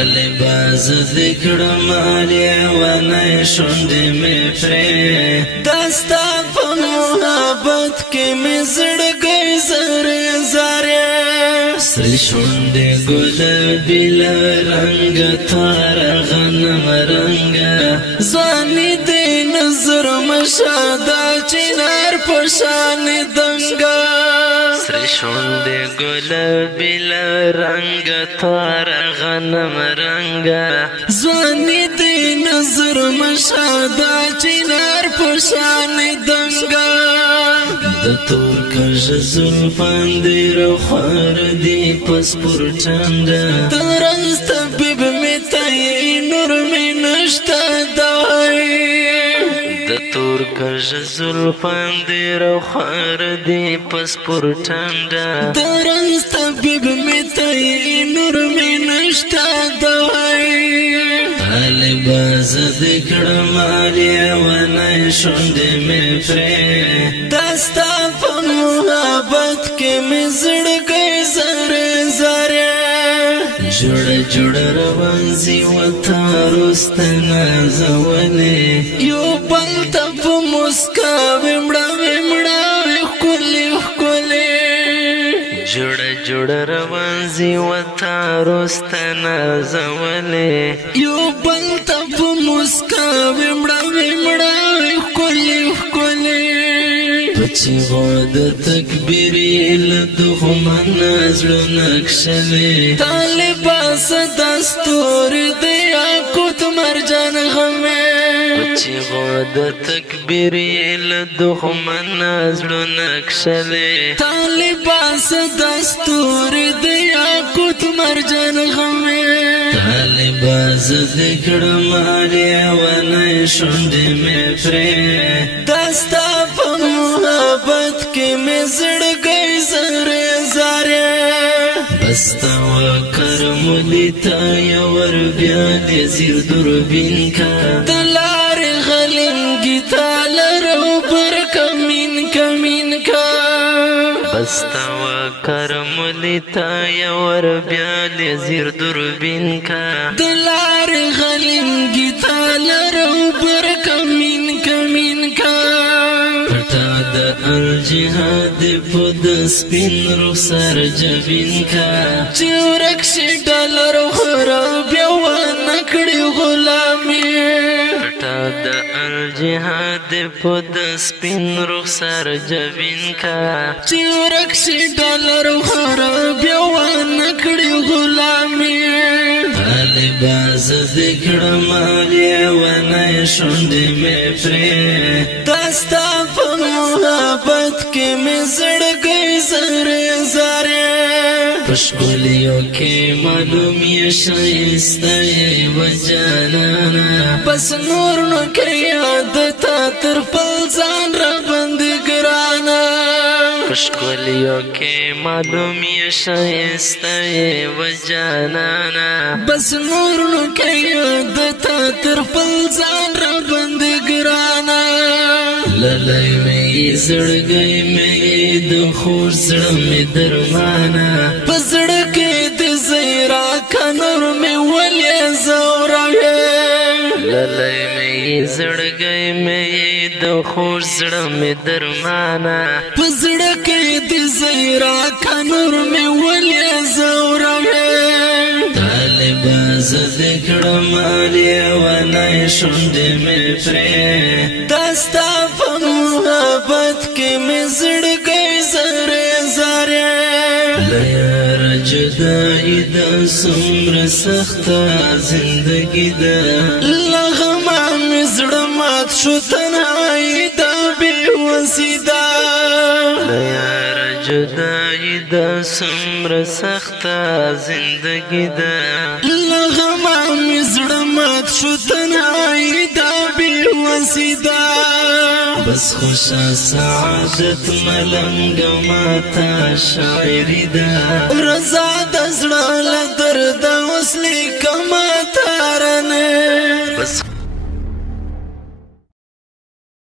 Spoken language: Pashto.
لباس ذکر مالی ونی شندی می پری دستا پا محبت کی می زڑگئی زری زری سری شندی گل بیل رنگ تار غنم رنگ زانی دی نظر مشادا چنار پشانی دنگا سری شندی گل بیل رنگ تار غنم رنگ زانی دی نظر مشادا چنار پشانی دنگا د تور کژ زلفان دی رو خوار دی پس پر چند ترنز طبیب می تایی نور می نشتا دوائی د تور کژ زلفان دی رو خوار دی پس پر چند ترنز طبیب می تایی نور می نشتا دوائی لباس ذکر مالی ونی شندی می پری دستا پا محبت کی می زڑگئی زری زری جوڑ جوڑ روانزی و تاروست نازولی یو بلتا پا مسکا ومڑا ومڑا وخکلی وخکلی جوڑ جوڑ روانزی و تاروست نازولی یو بلتا پا مسکا ومڑا ومڑا وخکلی وخکلی پچی غود تکبیری لدخمن ازلو نکشلی طالباس دستور دیا کت مرجان غمی پچی غود تکبیری لدخمن ازلو نکشلی طالباس دستور دیا کت مرجان غمی طالباس ذکر مالی ونی شندی می پری دستا پا محبت کی می زڑگئی زری زری بستا و کرم لیتا یور بیالی زیر دربین کا دلار غلنگی تالرو بر کمین کمین کا بستا و کرم لیتا یور بیالی زیر دربین کا دلار غلنگی تالرو بر کمین کمین کا الجهاد پد سپین رو سر جبین کا چورک شی ڈالر خراب یوان نکڑی غلامی پٹا دا الجهاد پد سپین رو سر جبین کا چورک شی ڈالر خراب یوان نکڑی غلامی لباس ذکر مالی ونی شندی می پری دستا پا محبت کی می زڑگئی زری زری پشکولیو کی معلوم یہ شایسته و جانانا بس نور نو کی یادتا تر پلزان را بند گرانا پشکولیو کی معلوم یہ شایسته و جانانا بس نور نو کی یادتا تر پلزان را بند گرانا للائی میں زڑگئی میں دو خور زڑ میں درمانا پزڑکی دی زیرا کنور میں ولی زوراوی للائی میں زڑگئی میں دو خور زڑ میں درمانا پزڑکی دی زیرا کنور میں ولی زوراوی طالباس ذکر مالی ونی شندی می پری دستا پا محبت کی می زڑگئی زری زری لیار جدائی دا سمر سختا زندگی دا لغما می زڑمات شو تنہائی دا بی وسی دا لیار جدائی دا سمر سختا زندگی دا لغما می زڑمات شو تنہائی دا بی وسی دا بس خوشا سعادت ملنگ ماتا شاعری دا رضا دزڑا لدر دا وصلی کماتا رنے بس